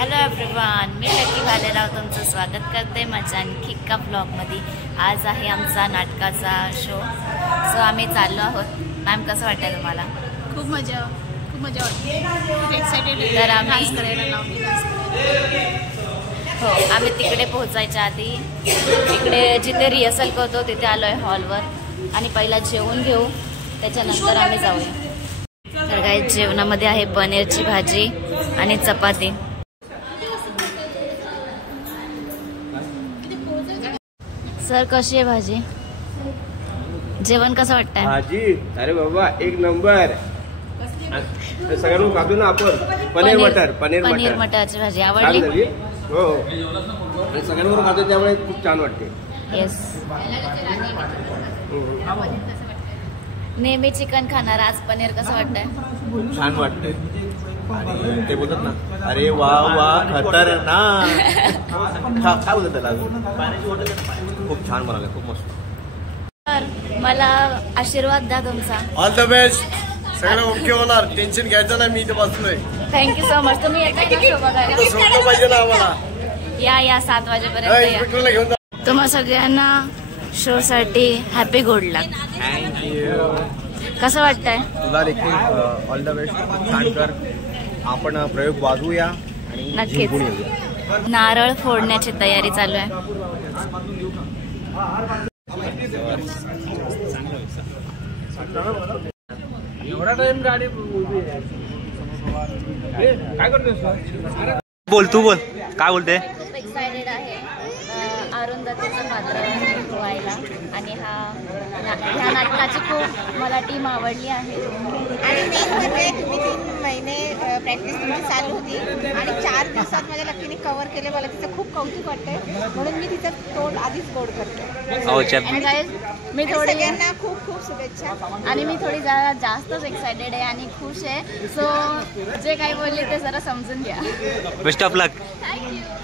Hello everyone, मी lucky Bhalerao तुमचं स्वागत करते माझ्या आणखी एका ब्लॉगमध्ये। आज आहे आमचा नाटकाचा शो, सो आम्ही चाललो आहोत। मॅम कसं वाटतं तुम्हाला? खूप मजा वाटते, खूप एक्साइटेड तर आम्ही आम्ही तिकडे पोहोचायच्या आधी इकडे जिथे रिहर्सल करतो तिथे आलो आहे हॉलवर आणि पहिला जेवून घेऊ, त्याच्यानंतर आम्ही जाऊया। तर काही जेवणामध्ये आहे पनीरची भाजी आणि चपाती। सर कशी आहे भाजी? जेवण कसं वाटतंय? भाजी अरे बाबा एक नंबर। सगळ्यांना खातो ना आपण पनीर मटरची भाजी आवडली? हो सगळ्यांवर खातो त्यामुळे खूप छान वाटते। येस, नेहमी चिकन खाणार, आज पनीर कसं वाटतंय? छान वाटते। ते बोलतात ना, अरे वा वा खतरनाक, काय बोलतात त्याला, खूप छान बनवलं, खूप मस्त। तर मला आशीर्वाद द्या तुमचा। ऑल द बेस्ट, सगळं ओके होणार, टेन्शन घ्यायचं नाही, मी इथे बसलोय। Thank you so much. तुम्ही येताय ना शो बघायला? सोडलं पाहिजे ना आम्हाला। या 7 वाजेपर्यंत या। तुम्हा सगळ्यांना शो साठी हॅपी गुड लक। थँक्यू। कसं वाटतंय? तुला देखील ऑल द बेस्ट, छान कर, आपण प्रयोग वाजवूया आणि नक्कीच। नारळ फोडण्याची तयारी चालू आहे। एवढा टाइम गाडी काय करतोस? बोल तू, बोल काय बोलते? खूप एक्सायटेड आहे अरुंधतीचं पात्र व्हायला आणि ह्या नाटकाची खूप मला टीम आवडली आहे। आणि मेन म्हणजे तुम्ही 3 महिने प्रॅक्टिस तुमची चालू होती आणि 4 दिवसात माझ्या लकीने कव्हर केले, मला तिचं खूप कौतुक वाटतंय, म्हणून मी तिचं तोंड आधीच गोड करते। मी थोडी सगळ्यांना खूप खूप शुभेच्छा आणि मी थोडी जरा जास्तच एक्सायटेड आहे आणि खुश आहे, सो जे काही बोलले ते जरा समजून घ्या। बेस्ट ऑफ लक,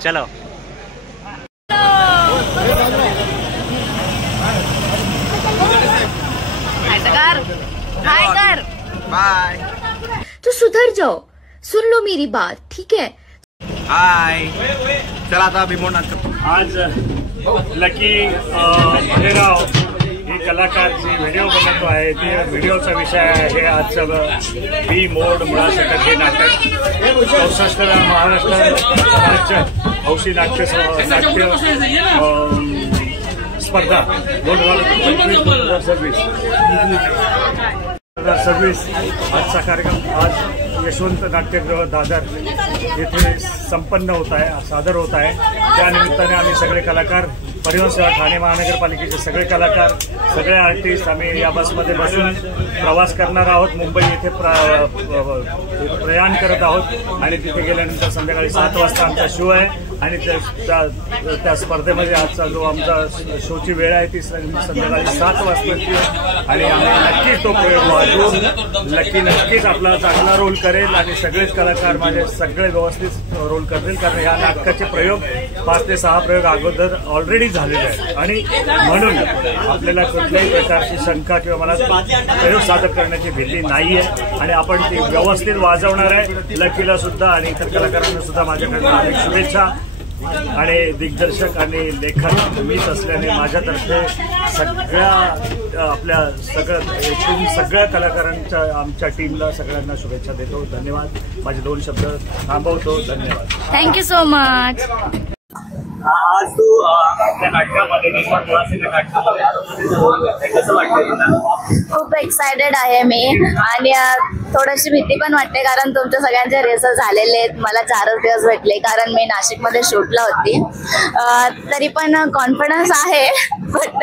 चलो। हाय कर, बाय। तो सुधर जाओ, सुन लो मेरी बात, ठीक है? हाय, चला आता भीमोड नाटक। आज लकी भालेराव हे कलाकार जे व्हिडिओ बनवतो आहे, ते व्हिडिओचा विषय आहे आजचं बी मोड मुळासकट हे नाटक 64 महाराष्ट्र राज्य हौशी नाट्य स्पर्धा 2025 आजचा कार्यक्रम आज यशवंत नाट्यगृह दादर येथे संपन्न होत आहे, सादर होत आहे। त्यानिमित्ताने आम्ही सगळे कलाकार, परिवहन सेवा ठाणे महानगरपालिकेचे सगळे कलाकार, सगळे आर्टिस्ट आम्ही या बसमध्ये बसून प्रवास करणार आहोत। मुंबई येथे प्रयाण करत आहोत आणि तिथे गेल्यानंतर संध्याकाळी 7 वाजता आमचा शो आहे आणि त्या स्पर्धेमध्ये आजचा जो आमचा शोची वेळ आहे ती संध्याकाळी 7 वाजताची आहे आणि आम्ही नक्कीच तो प्रयोग वाजवू। लकी नक्कीच आपला चांगला रोल करेल आणि सगळेच कलाकार माझे सगळे व्यवस्थित रोल करतील, कारण या नाटकाचे प्रयोग 5 ते 6 प्रयोग अगोदर ऑलरेडी झालेले आहेत आणि म्हणून आपल्याला कुठल्याही प्रकारची शंका किंवा मला प्रयोग सादर करण्याची भीती नाहीये आणि आपण ती व्यवस्थित वाजवणार आहे। लकीला सुद्धा आणि इतर कलाकारांना सुद्धा माझ्याकडून अनेक शुभेच्छा आणि दिग्दर्शक आणि लेखक मीच असल्याने माझ्यातर्फे सगळ्या आपल्या सगळ्या कलाकारांच्या आमच्या टीमला सगळ्यांना शुभेच्छा देतो। धन्यवाद। माझे 2 शब्द थांबवतो, धन्यवाद। Thank you so much. आज तू आपल्या नाटकामध्ये कसं वाटतं? खूप एक्सायटेड आहे मी आणि थोडीशी भीती पण वाटते, कारण तुमच्या सगळ्यांचे रिहर्सल झालेले आहेत, मला 4 दिवस भेटले कारण मी नाशिकमध्ये शूटला होती। तरी पण कॉन्फिडन्स आहे, बट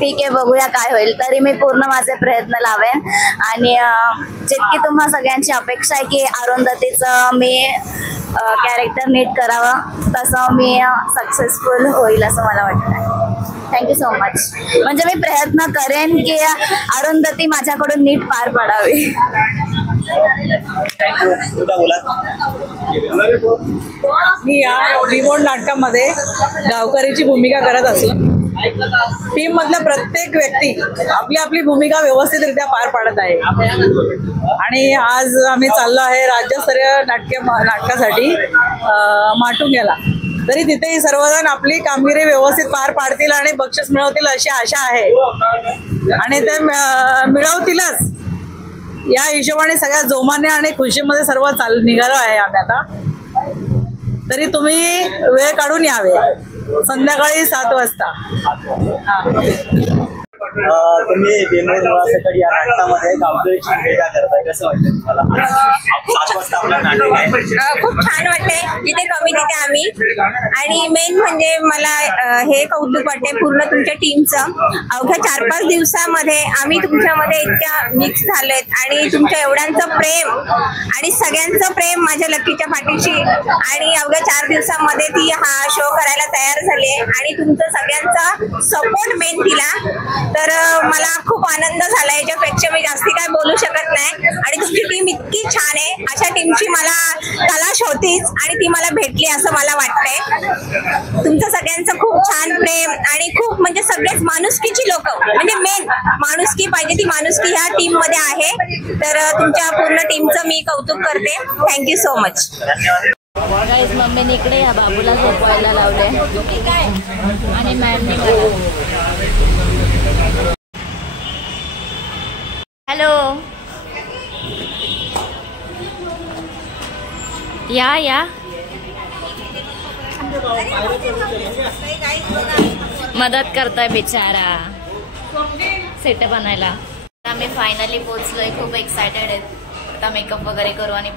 ठीक आहे, बघूया काय होईल। तरी मी पूर्ण माझे प्रयत्न लावेन आणि जितकी तुम्हा सगळ्यांची अपेक्षा आहे की अरुंधतीचं मी कॅरेक्टर नीट करावं तसं मी सक्सेसफुल होईल असं मला वाटतं। Thank you so much. म्हणजे मी प्रयत्न करेन की अरुंधती माझ्याकडून नीट पार पडावी। मी या रिमोट नाटकामध्ये गावकरीची भूमिका करत असून टीम मधल्या प्रत्येक व्यक्ती आपली आपली भूमिका व्यवस्थितरित्या पार पाडत आहे आणि आज आम्ही चाललो आहे राज्यस्तरीय नाटकासाठी माटुंग्याला. तरी तिथेही सर्वजण आपली कामगिरी व्यवस्थित पार पाडतील आणि बक्षीस मिळवतील अशी आशा आहे आणि ते मिळवतीलच. या हिशोबाने सगळ्या जोमाने आणि खुशीमध्ये सर्व निघालो आहे आम्ही आता. तरी तुम्ही वेळ काढून यावे संध्याकाळी 7 वाजता. तुम्ही निवासाकडे या नाटकामध्ये कामगिरीची भेटा करताय, कसं वाटतं तुम्हाला? 7 वाजता आपलं नाटक आहे. खूप छान वाटते. जिथे कमी तिथे आम्ही. आणि मेन म्हणजे मला हे कौतुक वाटते पूर्ण तुमच्या टीमचं. अवघ्या 4-5 दिवसामध्ये आम्ही तुमच्यामध्ये इतक्या मिक्स झालोत आणि तुमच्या एवढ्यांचं प्रेम आणि सगळ्यांचं प्रेम माझ्या लकीच्या पाठीशी आणि अवघ्या 4 दिवसामध्ये ती हा शो करायला तयार झाली आणि तुमचं सगळ्यांचा सपोर्ट मेन दिला. तर मला खूप आनंद झाला. याच्यापेक्षा मी जास्ती काय बोलू शकत नाही. आणि तुमची टीम इतकी छान आहे. अशा टीमची मला तलाश होतीच आणि ती मला भेटली असं मला वाटतंय. तुमचं सगळ्यांचं खूप छान प्रेम आणि खूप म्हणजे सगळेच माणुसकीची लोक म्हणजे मेन माणुसकी पाहिजे ती माणुसकी ह्या टीम मध्ये आहे. तर तुमच्या पूर्ण टीमचं मी कौतुक करते. Thank you so much. गाईज मम्मीने इकडे या बाबूला झोपवायला लावले आणि मॅडमने मला. हॅलो या मदत करतोय बिचारा सेटअप बनायला. आम्ही फायनली पोहोचलोय. खूप एक्सायटेड आहेत. आता मेकअप वगैरे करू आणि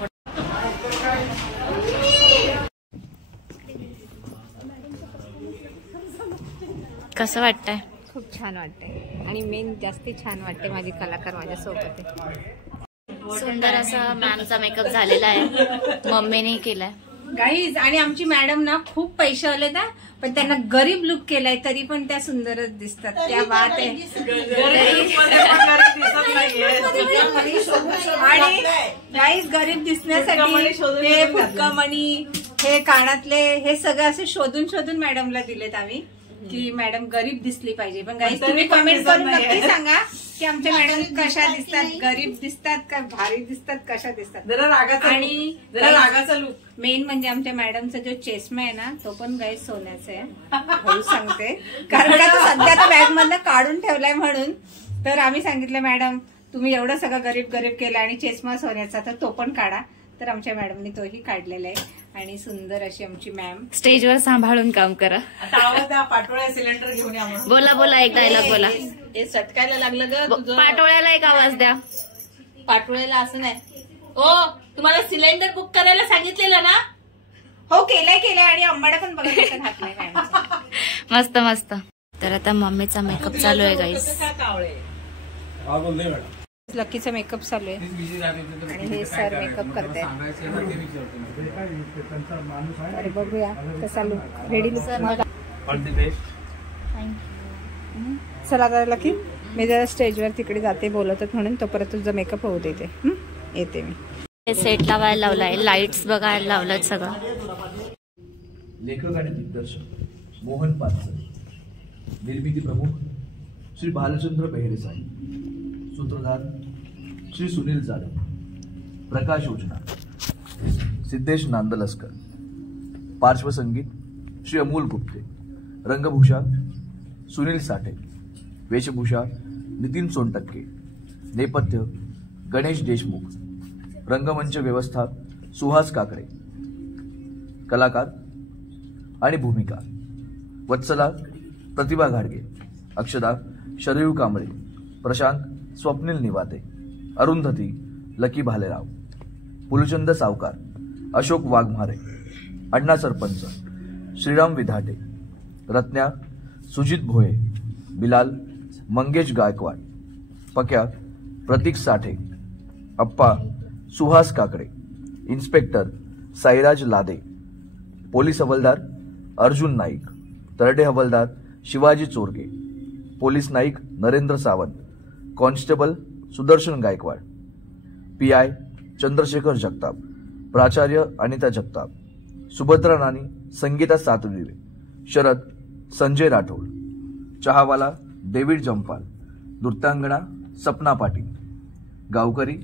कसं वाटतंय? खूप छान वाटतंय आणि मेन जास्ती छान वाटते माझी कलाकार माझ्यासोबत आहे. सुंदर असा मॅमचा मेकअप झालेला आहे. मम्मीने केलाय गाईज. आणि आमची मॅडम ना खूप पैसे आले ना पण त्यांना गरीब लुक केलाय तरी पण त्या सुंदरच दिसतात. त्या बात आहे. आणि गाईज गरीब दिसण्यासाठी हे फुटकामणी हे कानातले हे सगळं असे शोधून मॅडमला दिलेत आम्ही की मॅडम गरीब दिसली पाहिजे. पण गाईज तुम्ही कमेंट करून नक्की सांगा की आमच्या मॅडम कशा दिसतात, गरीब दिसतात का भारी दिसतात, कशा दिसतात. जरा रागाचा लुक. मेन म्हणजे आमच्या मॅडमचा जो चष्मा आहे ना तो पण गाईज सोन्याचा आहे सांगते. कारण का तो सध्या तो बॅग मधनं काढून ठेवलाय म्हणून. तर आम्ही सांगितलं मॅडम तुम्ही एवढं सगळं गरीब केलं आणि चष्मा सोन्याचा तर तो पण काढा. तर आमच्या मॅडमनी तोही काढलेला आहे. आणि सुंदर अशी आमची मॅम. स्टेजवर सांभाळून काम करा. पाटोळ्या सिलेंडर घेऊन या. बोला एक डायलॉग बोला. ते सटकायला लागलं ग तुझं. पाटोळ्याला एक आवाज द्या. पाटोळ्याला असं नाही. ओ तुम्हाला सिलेंडर बुक करायला सांगितलेलं ना? हो केलंय आणि अंबाडा पण बघायला घातलाय मॅडम. मस्त. तर आता मम्मीचा मेकअप चालू आहे गाईस. लकीचा मेकअप चालू आहे आणि हे सर मेकअप करताय. अरे बघूया कसा लुक रेडी लुक. चला आता लकी मी जरा स्टेजवर तिकडे जाते बोलवतात म्हणून तोपर्यंत तुझा मेकअप होऊ देते. येते मी. सेट लावायला लावलाय. लाईट्स बघायला लावलाय सगळं. लेखक आणि दिग्दर्शक मोहन पाचर. निर्मिती प्रमुख श्री भालचंद्र बेहरे साहेब. सूत्रधार श्री सुनील जाधव. प्रकाश योजना सिद्धेश नांदलस्कर. पार्श्वसंगीत श्री अमोल गुप्ते. रंगभूषा सुनील साठे. वेशभूषा नितीन सोनटक्के. नेपथ्य गणेश देशमुख. रंगमंच व्यवस्था सुहास काकडे. कलाकार आणि भूमिका वत्सला प्रतिभा घाडगे. अक्षदा शरयू कांबळे. प्रशांत स्वप्नील निवाते. अरुंधती लकी भालेराव. पुलचंद सावकार. अशोक वाघमारे. अण्णा सरपंच श्रीराम विधाटे. रत्न्या सुजित भोये. बिलाल मंगेश गायकवाड. पक्या प्रतीक साठे. अप्पा सुहास काकडे. इन्स्पेक्टर साईराज लादे. पोलीस हवालदार अर्जुन नाईक. तरडे हवालदार Shivaji Chorge. Police Naik Narendra Sawant. Constable Sudarshan Gaikwad. PI Chandrashekhar Jagtap. प्राचार्य अनिता जगताप. सुभद्रा नानी संगीता सातविवे. शरद संजय राठोड. चहावाला डेव्हिड जंपाल, नृत्यांगणा सपना पाटील, गावकरी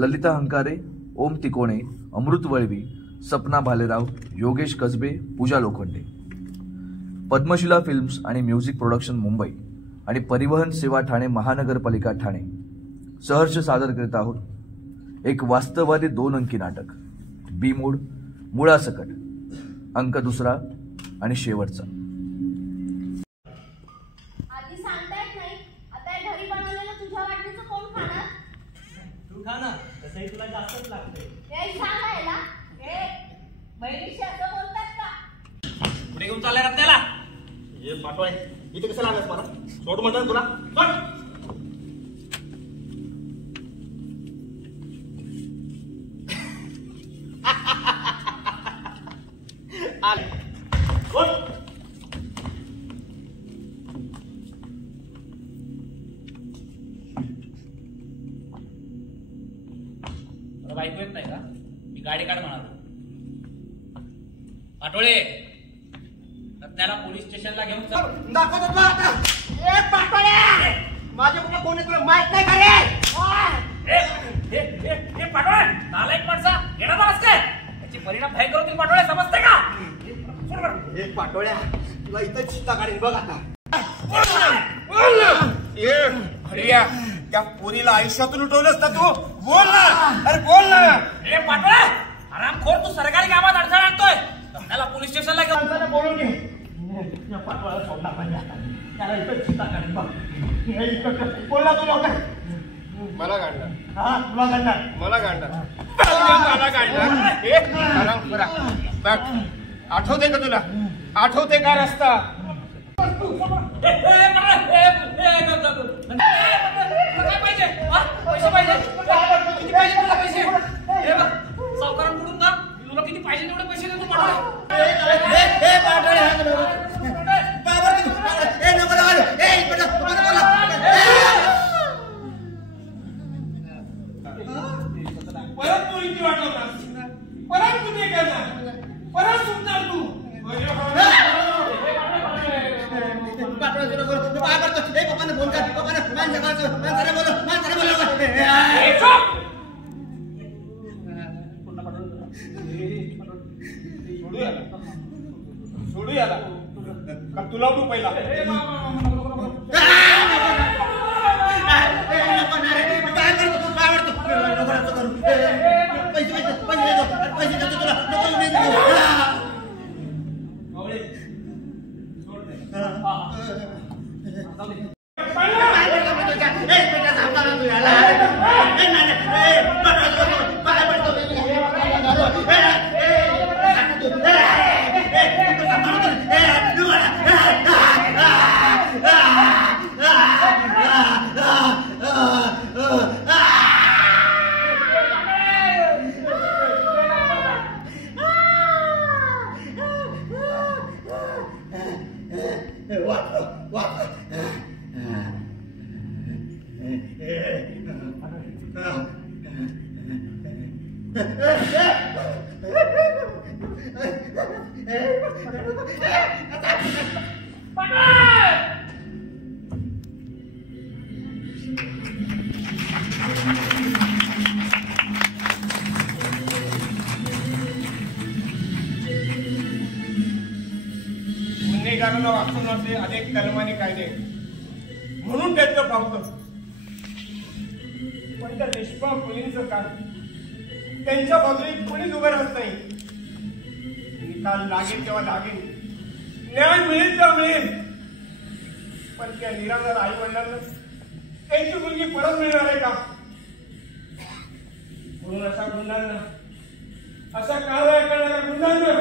ललिता हंकारे, ओम तिकोणे, अमृत वळवी, सपना भालेराव, योगेश कसबे, पूजा लोखंडे. पद्मशिला फिल्म्स आणि म्युझिक प्रोडक्शन मुंबई आणि परिवहन सेवा ठाणे महानगरपालिका ठाणे सहर्ष सादर करीत आहोत एक वास्तववादी 2 अंकी नाटक बी मूड, मुळासकट, अंक 2 आणि शेवटचा. आधी सांगता येत नाही, आता घरी बनवलेलं तुझ्या वाटणीचं कोण खाणार? तू खा ना, तसंही तुला जास्तच लागते. हे सांगायला बहिणीशी असं बोलतात का? पुढे घेऊन चाललाय रत्नाला. हे पाठवाय इथे कसं लागलं मला? सोड म्हणतात तुला, सोड. बायको येत नाही का? मी गाडी काढ म्हणालो. पाटोळे, रत्नाला पोलीस स्टेशनला घेऊन चल. दाखवतो तुला आता. ए पाटोळे, माझ्या कुठे कोण आहे तुला माहित नाही का रे? हे पाटोळे, नालायक माणसा, येणार आवाज काय? याची परिणाम भयंकर होतील पाटोळे, समजते का? सोड बरं. हे पाटोळ्या, तुला इथं चित्ता काढीन बघ आता. हरिया, त्या पोरीला आयुष्यातून उठवलंस ना तू? बोल ना, अरे बोल ना. हे पाटोळे, आरामखोर, तू सरकारी कामात अडथळा आणतोय. त्याला पोलीस स्टेशनला घेऊन बोलून घे. या पाटोळ्याला सोडला पाहिजे आता. त्याला इथं चित्ता काढीन बघ. बोलला तू लवकर. मला काढणार. हा, तुला काढणार. मला काढणार. मला काढणार. हे आराम करा. बघ, आठवते का तुला? आठवते का रस्ता? सावकारांकडून ना तुला किती पाहिजे तेवढे पैसे देतो. परत तू इथे वाटवणार, परत तू ते करणार, परत सुटणार तू. सोडू याला का तुला तू पहिला? गुन्हेगारांना वाचवण्याचे अनेक कलमाने कायदे म्हणून त्याचं पावतं. पण त्या निष्पाप मुलींचं काय? त्यांच्या बाजूने कोणीच उभं राहत नाही. निकाल लागेल तेव्हा लागेल, न्याय मिळेल तेव्हा मिळेल, पण त्या निराधार आई वडिलांना त्यांची मुलगी परत मिळणार आहे का? म्हणून अशा गुन्ह्यांना, अशा कारवाया करणाऱ्या गुन्ह्यांना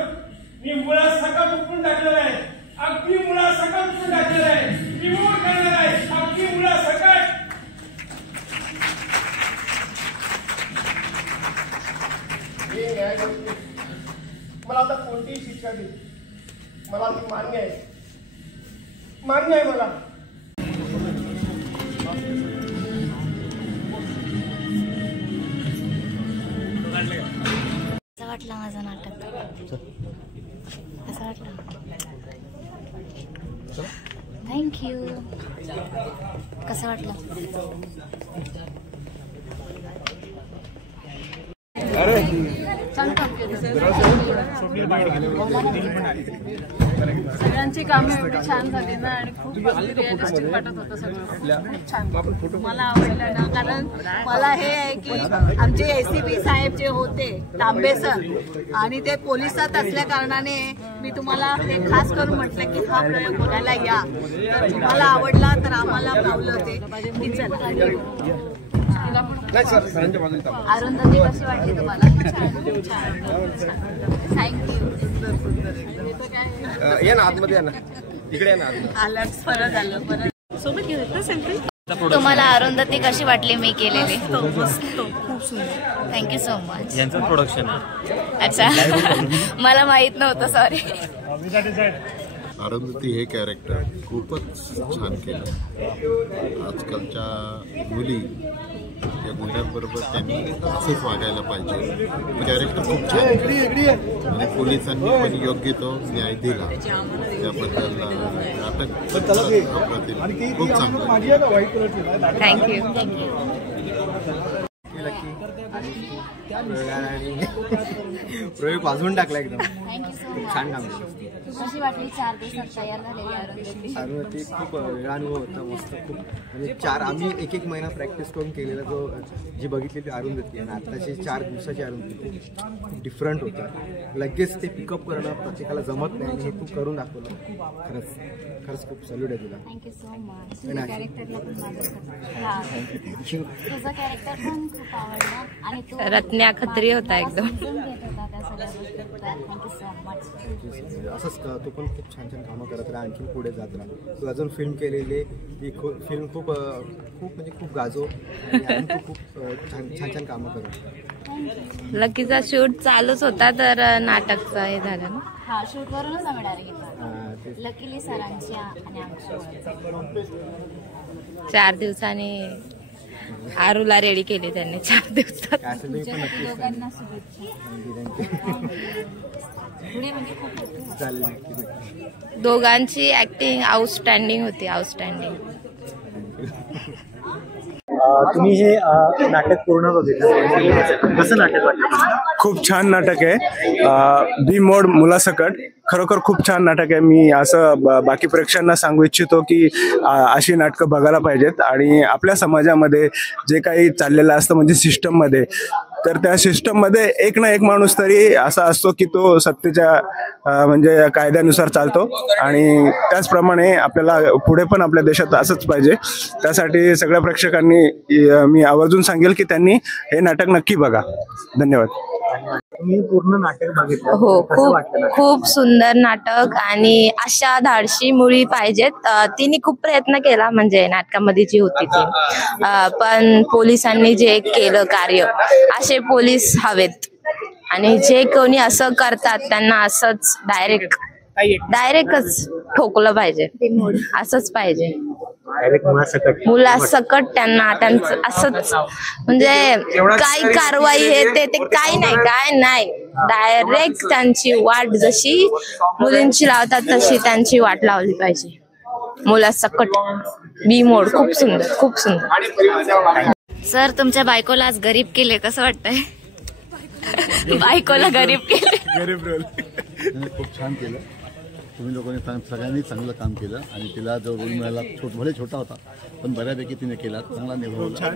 मी मुळात सकाळ उठून टाकलेला आहे. अगदी मुळात सकाळ उठून टाकलेला आहे. रिमूव्ह करणार आहे अगदी मुळात सकाळ. हे न्याय करते. मला आता कोणतीही शिक्षा दे, मला ती मान्य आहे, मान्य आहे मला. असं वाटलं माझं नाटक, असं वाटलं. थँक्यू. कसं वाटलं? सगळ्यांची कामे एवढी छान झाली ना आणि खूप रिअलिस्टिक वाटत होतं सगळं. खूप छान मला आवडलं ना, कारण मला हे आहे की आमचे ACP साहेब जे होते तांबे सर आणि ते पोलिसात असल्या कारणाने मी तुम्हाला हे खास करून म्हटलं की हा प्रयोग बघायला या. तर तुम्हाला आवडला तर आम्हाला पावलं ते की चला. अरुंधती कशी वाटली तुम्हाला? थँक्यू. ये ना आतमध्ये, या ना इकडे, या ना आलंच परत आलं परत सोबत घेऊन येतो सांगते. तुम्हाला अरुंधती कशी वाटली मी केलेली? मस्त, खूप सुंदर. Thank you so much. यांचं प्रोडक्शन. अच्छा. मला माहित नव्हतं, सॉरी. अरुंधती हे कॅरेक्टर खूपच छान केलं. आजकालच्या मुली या गुन्ह्यांबरोबर त्यांनी असंच वागायला पाहिजे. कॅरेक्टर खूप छान आणि पोलिसांनी पण योग्य तो न्याय दिला. त्याबद्दल नाटक अप्रतिम, खूप चांगलं. थँक्यू. प्रयोग वाजवून टाकला एकदम. Thank you so much. छान काम केलं. कशी वाटली 4 दिवसात तयार झालेली अरुंधती? खूप वेगळा अनुभव होता. मस्त, खूप म्हणजे आम्ही एक महिना प्रॅक्टिस करून केलेला जो जी बघितलेली अरुंधती आणि आत्ताची 4 दिवसाची अरुंधती खूप डिफरंट होता. लगेच ते पिकअप करणं प्रत्येकाला जमत नाही आणि हे तू करून दाखवलं. खरंच खूप सॅल्यूट आहे तुला. Thank you so much. तुझ्या कॅरेक्टरला पण माझं तुझं कॅरेक्टर पण खूप आवडलं आणि तू रत्न्या खत्री होता एकदम. Thank you so much. असंच तू पण खूप छान छान कामं करत राहा, आणखी पुढे जात राहा. तू अजून फिल्म केलेली ती फिल्म खूप म्हणजे खूप गाजो आणि खूप छान कामं करत. लकीचा शूट चालूच होता तर नाटकचा हे झालं ना. हा, शूट वरूनच आम्ही डायरेक्ट घेतला. लकीली सरांची आणि आमची 4 दिवसांनी आरूला रेडी केली त्यांनी 4 दिवसात. दोघांना शुभेच्छा. दोघांची ऍक्टिंग आउटस्टँडिंग होती, आउटस्टँडिंग. तुम्ही हे नाटक पूर्ण बघितलं, कसं नाटक वाटलं? खूप छान नाटक आहे. बी मोड मुलासकट खरोखर खूप छान नाटक आहे. मी असं बाकी प्रेक्षकांना सांगू इच्छितो की अशी नाटकं बघायला पाहिजेत. आणि आपल्या समाजामध्ये जे काही चाललेलं असतं म्हणजे सिस्टममध्ये, तर त्या सिस्टममध्ये एक ना एक माणूस तरी असा असतो की तो सत्तेच्या म्हणजे कायद्यानुसार चालतो आणि त्याचप्रमाणे आपल्याला पुढे पण आपल्या देशात असंच पाहिजे. त्यासाठी सगळ्या प्रेक्षकांनी मी आवर्जून सांगेल की त्यांनी हे नाटक नक्की बघा. धन्यवाद. तुम्ही पूर्ण नाटक बघितलं, हो, कसं वाटलं? खूप सुंदर नाटक आणि अशा धाडशी मुली पाहिजेत. तिने खूप प्रयत्न केला म्हणजे नाटकामध्ये जी होती ती, पण पोलिसांनी जे केलं कार्य, असे पोलीस हवेत आणि जे कोणी असं करतात त्यांना असंच डायरेक्टच ठोकलं पाहिजे. असंच पाहिजे मुलासकट त्यांचं असंच म्हणजे काही कारवाई हे ते काही नाही, काय नाही, डायरेक्ट त्यांची वाट जशी मुलींची लावतात तशी त्यांची वाट लावली पाहिजे. मुलासकट बी मोड. खूप सुंदर, खूप सुंदर. सर, तुमच्या बायकोला आज गरीब केले, कसं वाटतंय? बायकोला गरीब केले. गरीब रोल खूप छान केलं. तुम्ही लोकांनी सगळ्यांनी चांगलं काम केलं आणि तिला जो रोल मिळाला भले छोटा होता पण बऱ्यापैकी तिने केला, चांगला निभावला.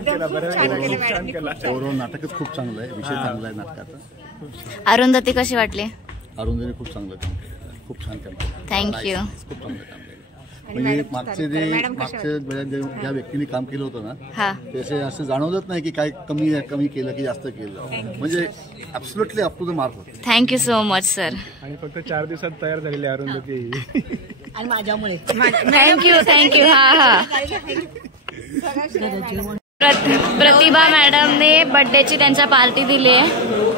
ओव्हरऑल नाटकच खूप चांगलं आहे, विषय चांगला आहे नाटकाचा. अरुंधती कशी वाटली? अरुंधतीने खूप चांगलं काम केलं, खूप छान काम केलं. थँक्यू. खूप चांगलं काम केलं. म्हणजे मागच्या ज्या व्यक्तीने काम केलं होतं ना, त्याचे असं जाणवलंच नाही की काय कमी केलं की जास्त केलं. म्हणजे absolutely up to the mark होतं. Thank you so much sir. आणि फक्त 4 दिवसात तयार झालेली अरुंधती आणि माझ्यामुळे. थँक्यू. हा. प्रतिभा मॅडमने बर्थडेची त्यांच्या पार्टी दिली आहे,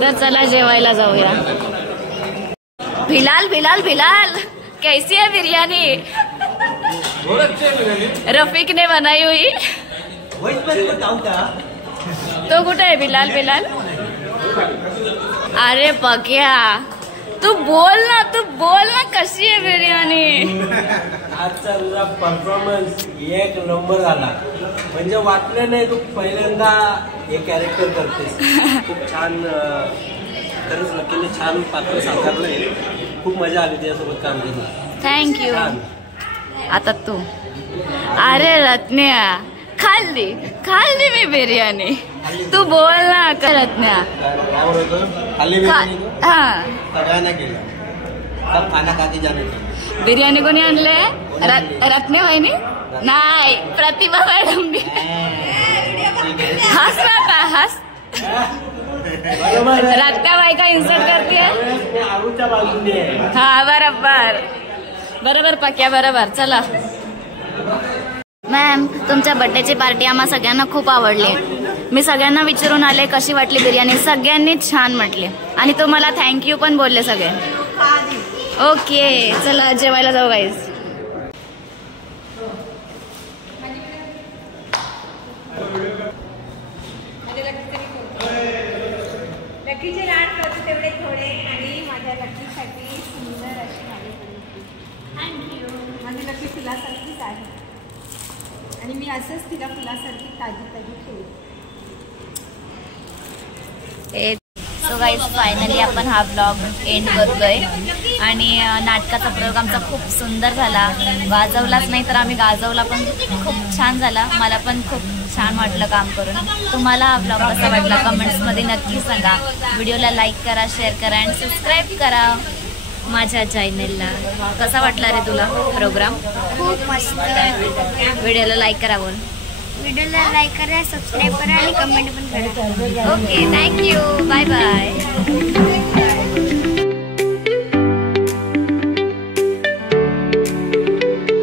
तर चला जेवायला जाऊया. भिलाल कैसी है बिरयानी? रफीकने बनाई हुई. तो कुठे आहे बिलाल? अरे पक्या, तू बोल ना कशी आहे बिर्याणी. आजचा तुझा परफॉर्मन्स एक नंबर झाला. म्हणजे वाटलं नाही तू पहिल्यांदा हे कॅरेक्टर करतेस. खूप छान, खरंच नक्कीने छान पात्र साकारलंय. खूप मजा आली त्याच्यासोबत काम केलं. थँक्यू. आता तू. अरे रत्न्या, खाल्ली मी बिर्याणी. तू बोल ना रत्न्या. हा, सगळ्यांना केलं. सब खाना खा के जाने. बिर्याणी कोणी आणले? रत्ने वहिनी नाही, प्रतिभा मॅडम. हस ना आता, हस. रत्ना बाई का इन्सर्ट करते. आरूच्या बाजूने. हा बरोबर पक्या बरोबर. चला मॅम, तुमच्या बर्थडेची पार्टी आम्हा सगळ्यांना खूप आवडली. मी सगळ्यांना विचारून आले कशी वाटली बिर्याणी. सगळ्यांनी छान म्हटले आणि तुम्हाला थँक्यू पण बोलले सगळे. ओके, चला जेवायला जाऊ गाईज. लकीचे लाड करतो तेवढे थोडे आणि माझ्या लकीसाठी सुंदर अशी भाजी. थँक्यू. माझी लकी फुलासारखीच आहे आणि मी असंच तिला फुलासारखी ताजी ठेवते. सो गाईज, फायनली आपण हा ब्लॉग एंड करतोय. आणि नाटकाचा प्रयोग आमचा खूप सुंदर झाला. गाजवलाच नाही तर आम्ही गाजवला पण. खूप छान झाला. मला पण खूप छान वाटलं काम करून. तुम्हाला हा ब्लॉग कसा वाटला कमेंट्समध्ये नक्की सांगा. व्हिडिओला लाईक करा, शेअर करा आणि सबस्क्राईब करा माझ्या चॅनलला. कसा वाटला रे तुला प्रोग्राम? खूप मस्त. व्हिडिओला लाईक करा. बोल. व्हिडिओला लाईक करा, सबस्क्राईब करा आणि कमेंट पण करा. Okay, thank you. Bye bye.